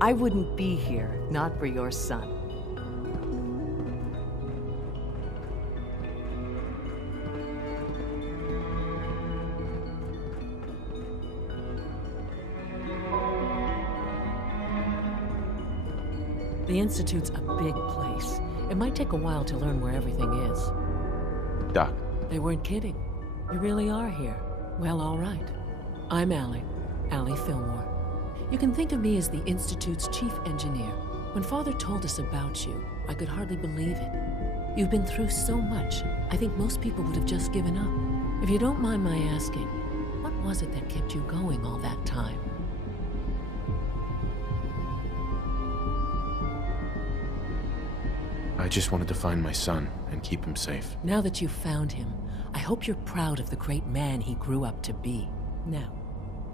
I wouldn't be here, not for your son. The Institute's a big place. It might take a while to learn where everything is. Doc. They weren't kidding. You really are here. Well, all right. I'm Allie Fillmore. You can think of me as the Institute's chief engineer. When Father told us about you, I could hardly believe it. You've been through so much, I think most people would have just given up. If you don't mind my asking, what was it that kept you going all that time? I just wanted to find my son and keep him safe. Now that you've found him, I hope you're proud of the great man he grew up to be. Now,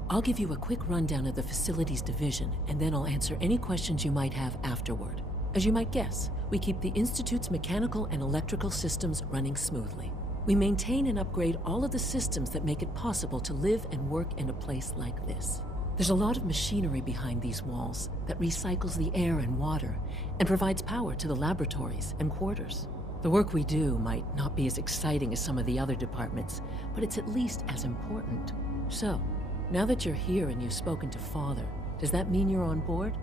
I'll give you a quick rundown of the Facilities Division, and then I'll answer any questions you might have afterward. As you might guess, we keep the Institute's mechanical and electrical systems running smoothly. We maintain and upgrade all of the systems that make it possible to live and work in a place like this. There's a lot of machinery behind these walls that recycles the air and water and provides power to the laboratories and quarters. The work we do might not be as exciting as some of the other departments, but it's at least as important. So, now that you're here and you've spoken to Father, does that mean you're on board?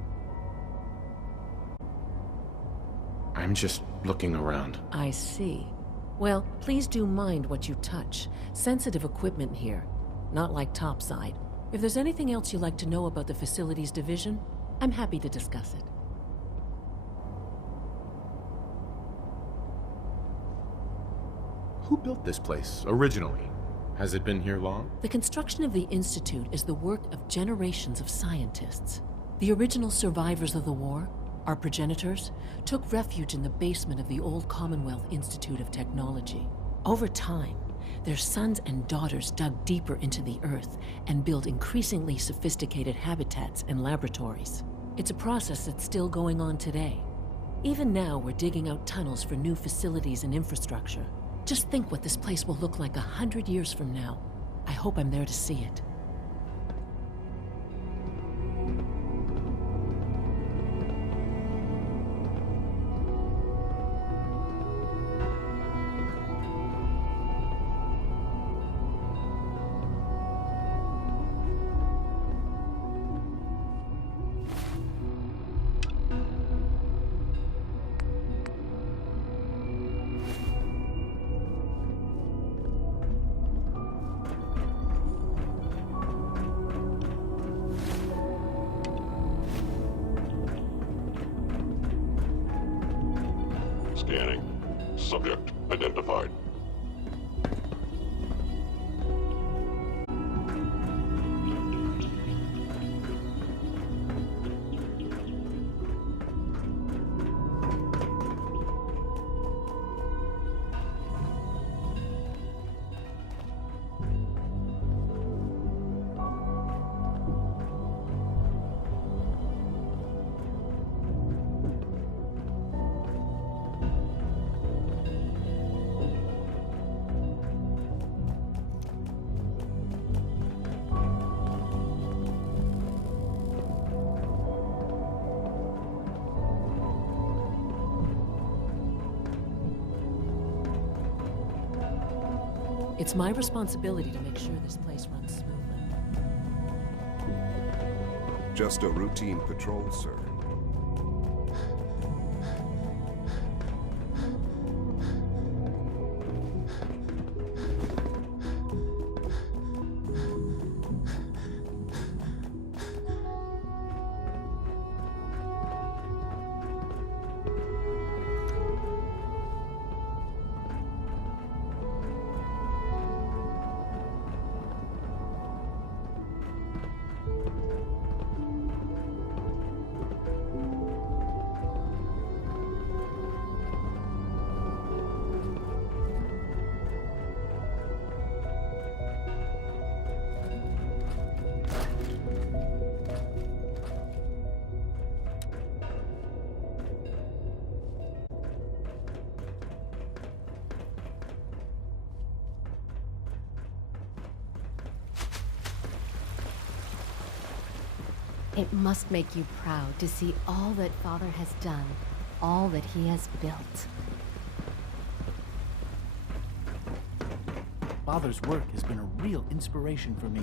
I'm just looking around. I see. Well, please do mind what you touch. Sensitive equipment here, not like topside. If there's anything else you'd like to know about the Facilities Division, I'm happy to discuss it. Who built this place originally? Has it been here long? The construction of the Institute is the work of generations of scientists. The original survivors of the war, our progenitors, took refuge in the basement of the old Commonwealth Institute of Technology. Over time, their sons and daughters dug deeper into the earth and built increasingly sophisticated habitats and laboratories. It's a process that's still going on today. Even now, we're digging out tunnels for new facilities and infrastructure. Just think what this place will look like 100 years from now. I hope I'm there to see it. Scanning. Subject identified. It's my responsibility to make sure this place runs smoothly. Just a routine patrol, sir. It must make you proud to see all that Father has done, all that he has built. Father's work has been a real inspiration for me.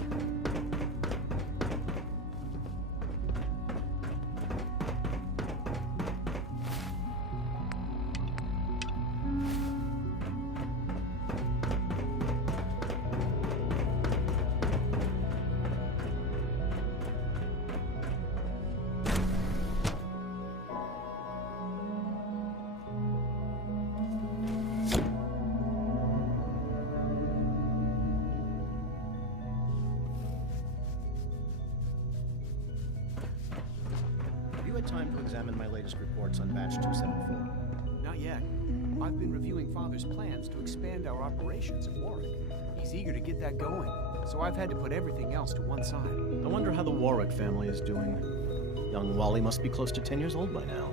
Time to examine my latest reports on batch 274. Not yet. I've been reviewing Father's plans to expand our operations at Warwick. He's eager to get that going, so I've had to put everything else to one side. I wonder how the Warwick family is doing. Young Wally must be close to 10 years old by now.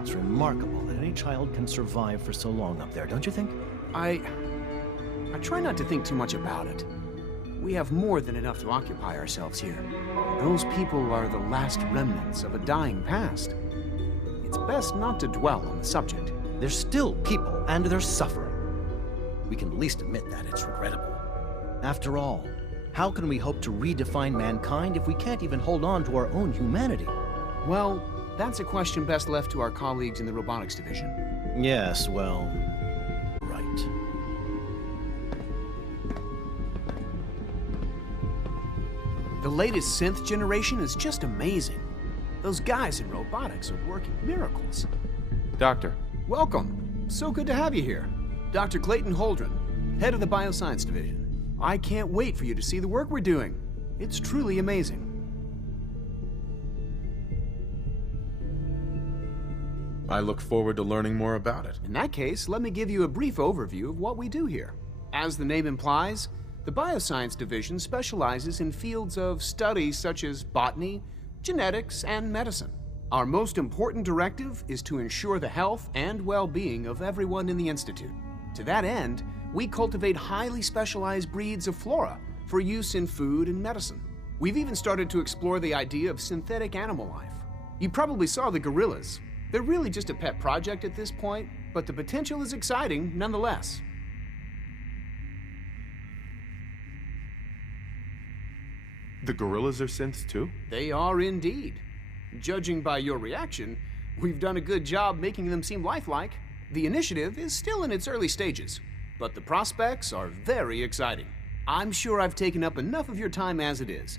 It's remarkable that any child can survive for so long up there, don't you think? I try not to think too much about it. We have more than enough to occupy ourselves here. Those people are the last remnants of a dying past. It's best not to dwell on the subject. They're still people, and they're suffering. We can at least admit that it's regrettable. After all, how can we hope to redefine mankind if we can't even hold on to our own humanity? Well, that's a question best left to our colleagues in the robotics division. Yes, well, right. The latest synth generation is just amazing. Those guys in robotics are working miracles. Doctor. Welcome. So good to have you here. Dr. Clayton Holdren, head of the Bioscience Division. I can't wait for you to see the work we're doing. It's truly amazing. I look forward to learning more about it. In that case, let me give you a brief overview of what we do here. As the name implies, the Bioscience Division specializes in fields of study such as botany, genetics, and medicine. Our most important directive is to ensure the health and well-being of everyone in the Institute. To that end, we cultivate highly specialized breeds of flora for use in food and medicine. We've even started to explore the idea of synthetic animal life. You probably saw the gorillas. They're really just a pet project at this point, but the potential is exciting nonetheless. The gorillas are synths too? They are indeed. Judging by your reaction, we've done a good job making them seem lifelike. The initiative is still in its early stages, but the prospects are very exciting. I'm sure I've taken up enough of your time as it is,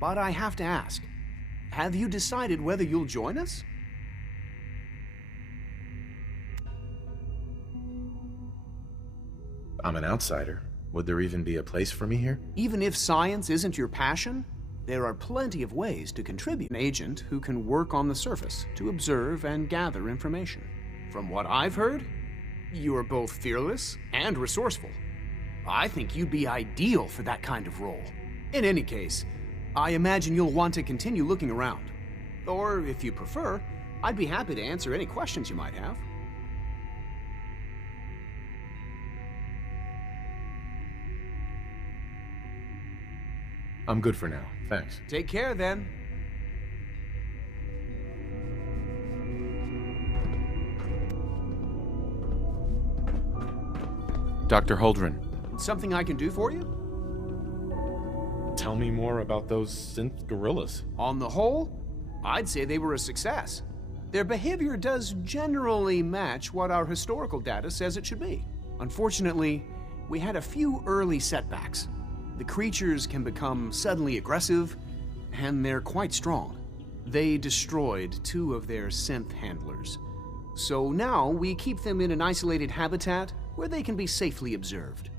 but I have to ask, have you decided whether you'll join us? I'm an outsider. Would there even be a place for me here? Even if science isn't your passion, there are plenty of ways to contribute. An agent who can work on the surface to observe and gather information. From what I've heard, you are both fearless and resourceful. I think you'd be ideal for that kind of role. In any case, I imagine you'll want to continue looking around. Or, if you prefer, I'd be happy to answer any questions you might have. I'm good for now, thanks. Take care, then. Dr. Holdren. Something I can do for you? Tell me more about those synth gorillas. On the whole, I'd say they were a success. Their behavior does generally match what our historical data says it should be. Unfortunately, we had a few early setbacks. The creatures can become suddenly aggressive, and they're quite strong. They destroyed 2 of their synth handlers. So now we keep them in an isolated habitat where they can be safely observed.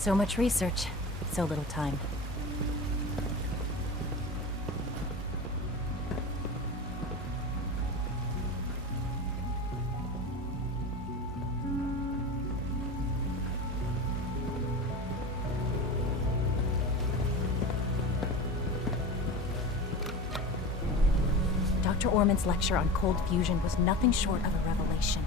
So much research, so little time. Dr. Orman's lecture on cold fusion was nothing short of a revelation.